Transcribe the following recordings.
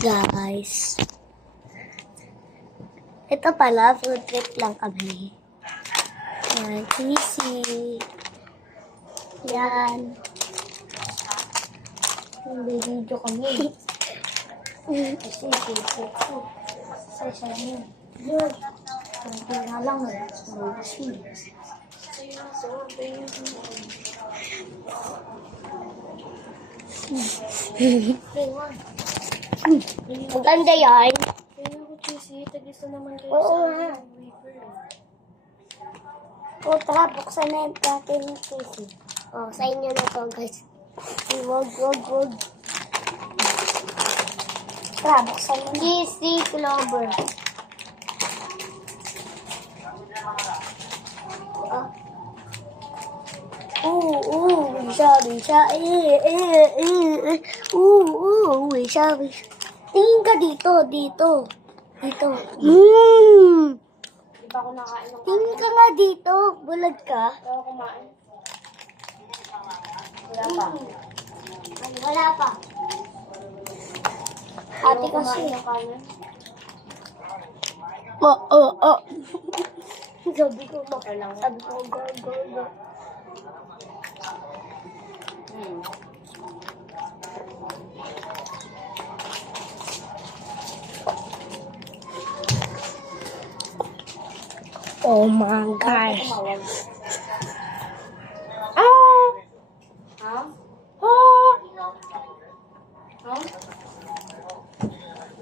Guys, ito pala, food trip lang kami. Yan, cheesy. Yan. Video kami. Kasi, sa niyo. Yun. Hindi na lang eh. Maganda yan. Oo nga. O, tara, buksan na yung natin yung cheesy. O, sa inyo na to, guys. Wag. Tara, buksan mo na. Cheesy Clover. Sabi. Tingin ka dito. Dito. Di ba ako nakain ng Tingin ka nga dito. Bulag ka. Ikaw kumain? Wala pa. Wala pa. Ate Ikaw kasi. kumain ng kanin? Oo. Sabi ko, go. Oh my gosh. Tumawag. Ha? Ha?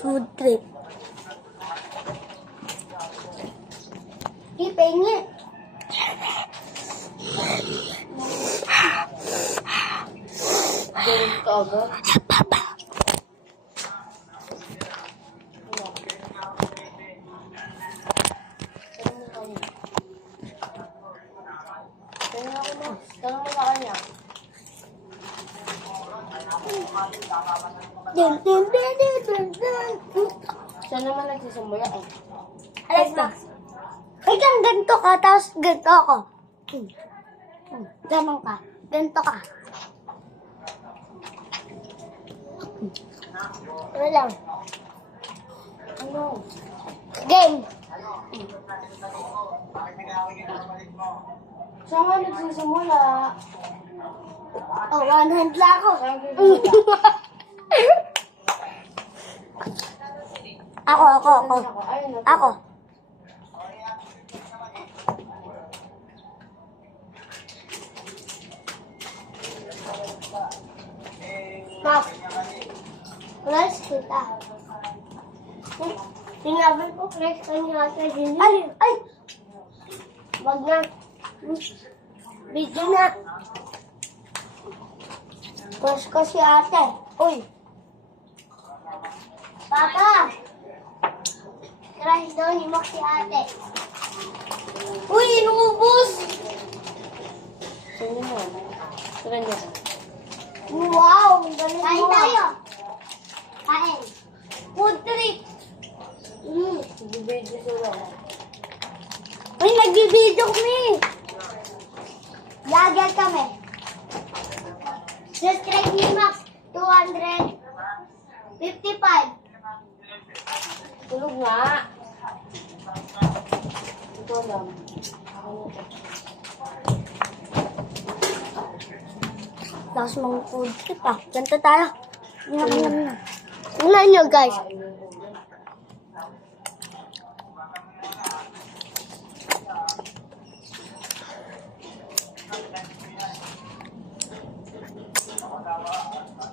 Food trip. Pengi. Ganun ka agad? Tanong mo sa kanya. Siya naman nagsisimula eh. Alex Max. Ay, ganito ka, tapos ganito ako. Ganon ka. Ganito ka. Ano lang. Ano? Game. Siya nga nagsisimula. Oh, one hand lang ako. Ako. Ayun na. Ako. Max. Fresh kita. Sinabi ko fresh kanya ate din. Ay! Wag na. Bigyan na. Fresh ko si ate. Uy! Papa! Fresh daw ni Max si ate. Uy! Inubos! Sino mo? Sino niya? Wow! Kain tayo! Kain! Food trip! Bibidyo sila. Uy, nagbibidyo kami! Vlogger kami. Subscribe ni Max, 255. Tulog nga. Ito lang. Tapos mga food trip ah. Ganito tayo. Nyam. Tingnan nyo guys.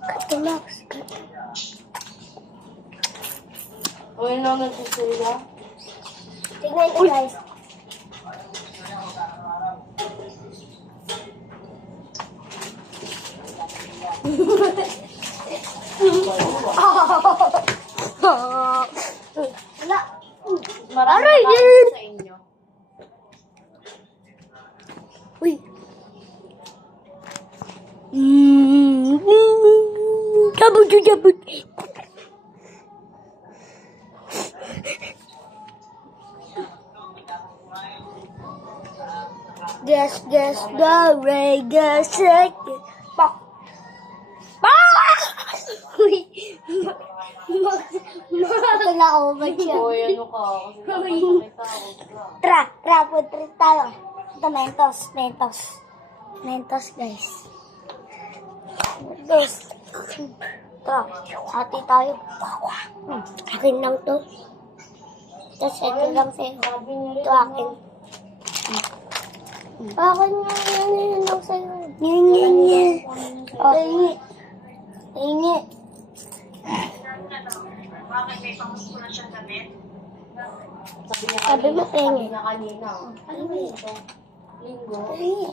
Cut Max. Ayun lang nagsisimula. Tingnan nyo guys. Wala. Marami Aray, pa yun! sa inyo. Uy. Sabot. Guess the reggae second. Pak. Uy. Ito na ako ba siya? Uy, ano ka? Kasi nakakita ako. Tara, food trip tayo. Ito, Mentos, guys. Mentos. Tara, hati tayo. Akin lang to. Tapos ito lang sa'yo. Sabi niya Ito akin. Akin nga, yan lang sa'yo. Yan. Oh, hingi. Sabi mo, Sabi niya kanina. Ano ba ito? Linggo? Hingi.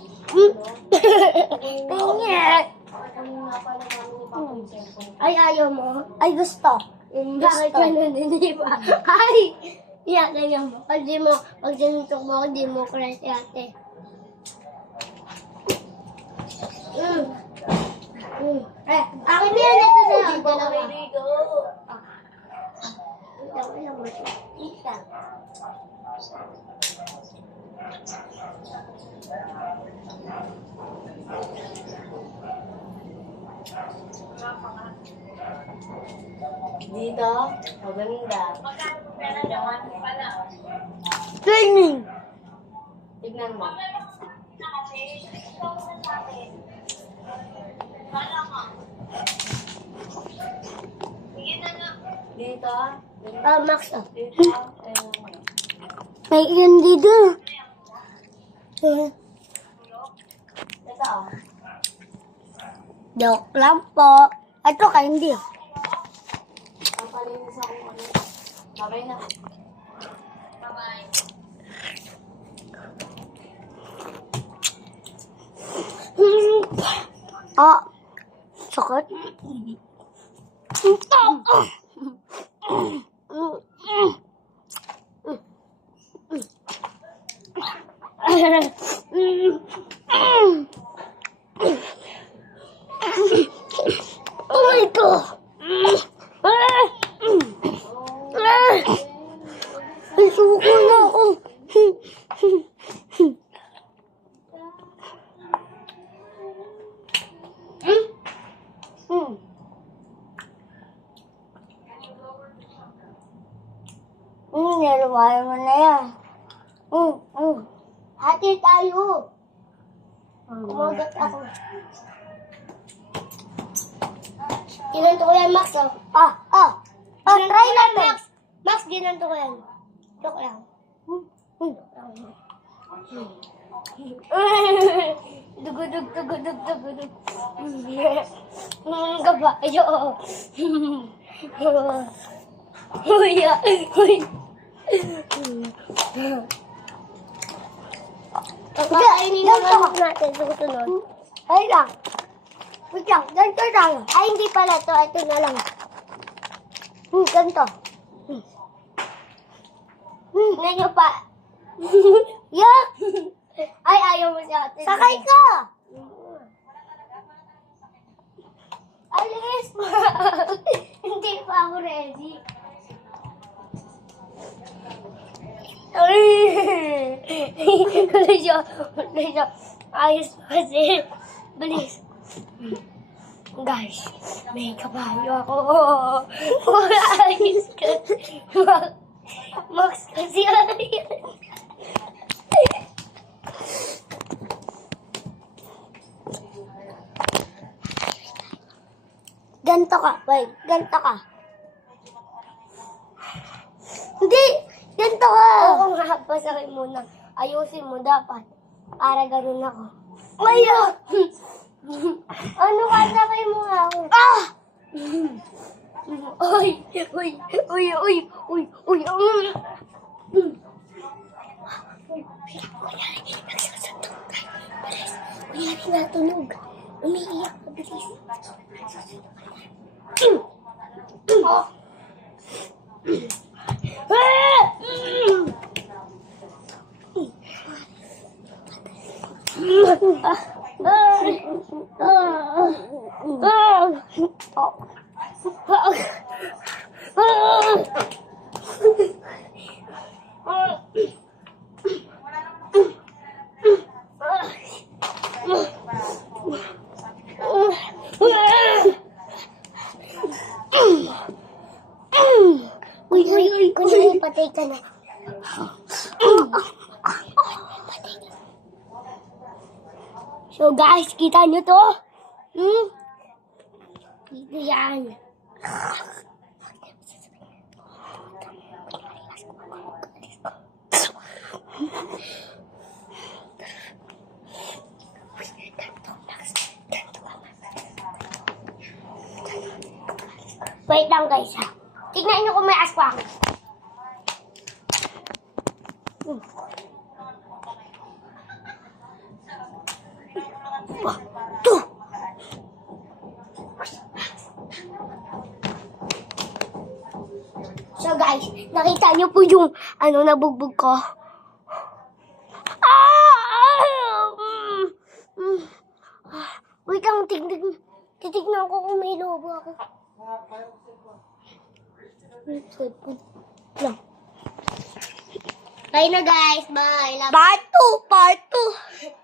Ano nga pala namin ni Papa yung cellphone? Ay, ayaw mo? Ay, gusto. Bakit ka naniniba? Ay! Yeah, ganyan mo. Pag ginuntok mo ako, di mo crush ate. Akin na yan, ito sa'yo. Hindi ba naririgo? Dito, maganda. Training! Tignan mo. Dito, Max, oh. dito, ayun. May yun dito. Ito, Joke lang po. Ito ka, hindi. papalinis ako ano. Babay na. Ah, sakit. Oh my God! Ay, suko na ako. Niluwayo mo na yan. Hati tayo. Kumagat ako. Ginanto ko yan, Max. Try natin. Max. Max, ginanto ko yan. Joke lang. Dugudug. Kabayo. Uy. Pagkainin naman natin susunod. Ay lang. Wait lang, ganito lang. Ay, hindi pala to. Ito na lang. Ganito. Ngayon pa. Yak! Ay, ayaw mo siya. Sakay ka! Alis! Hindi pa ako ready. Ay! Bilis siya. Ayos kasi. Bilis. Guys, may kabayo ako. Ayos kasi. Max kasi ayos. Ganto ka. Wait, ganto ka. Hindi! Ganto ka! Oo nga, pasakin muna. Ayusin mo dapat. Para ganun ako. Wala! Ano ka? Sakay mo nga ako. Ah! Uy. Kunyari natunog. Umiiyak ka, bilis. patay ka na. So guys, kita nyo to? Dito yan. Wait lang guys ha. Tignan nyo kung may aswang. Ito. So guys, nakita nyo po yung nabugbog ko. Wait lang, titignan ko kung may lobo ako. Bye na guys, bye. Part 2, part 2.